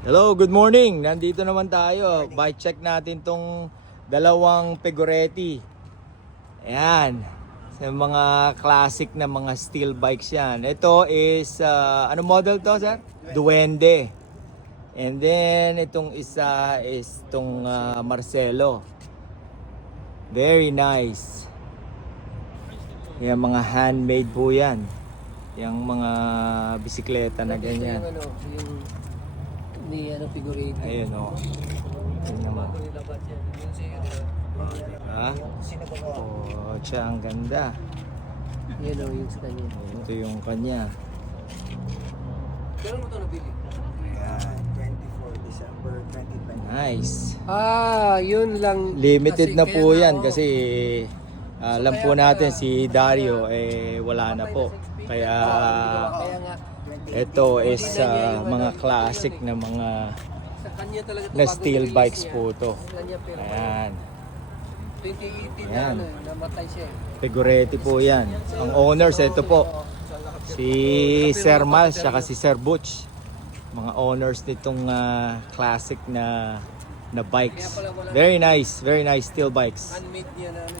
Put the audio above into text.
Hello, good morning. Nandito naman tayo. Bike check natin tong dalawang Pegoretti. Ayan. Sa mga classic na mga steel bikes yan. Ito is, ano model to, sir? Duende. And then, itong isa is itong Marcelo. Very nice. Yan, mga handmade po yan. Yung mga bisikleta na ganyan. Yung ni Pegoretti. Ayun o. Tingnan mo. Ha? Oh, siya ang ganda. Yan yung sa kanya. Ito yung kanya. Kailan mo ito nabili? 24 December 2020. Nice. Yun lang. Limited na po kaya yan nga, kasi alam po natin si Dario wala na po. Kaya kaya nga, ito is mga classic na mga sa kanya talaga ito na bagong steel release bikes yan. po to. Sa kanya, pero Ayan. 2018 Ayan. na namatay siya. Pegoretti po yan. Ang owners, ito po. Si Sir Mal, saka si Sir Butch. Mga owners nitong classic na bikes. Very nice steel bikes. Handmade niya na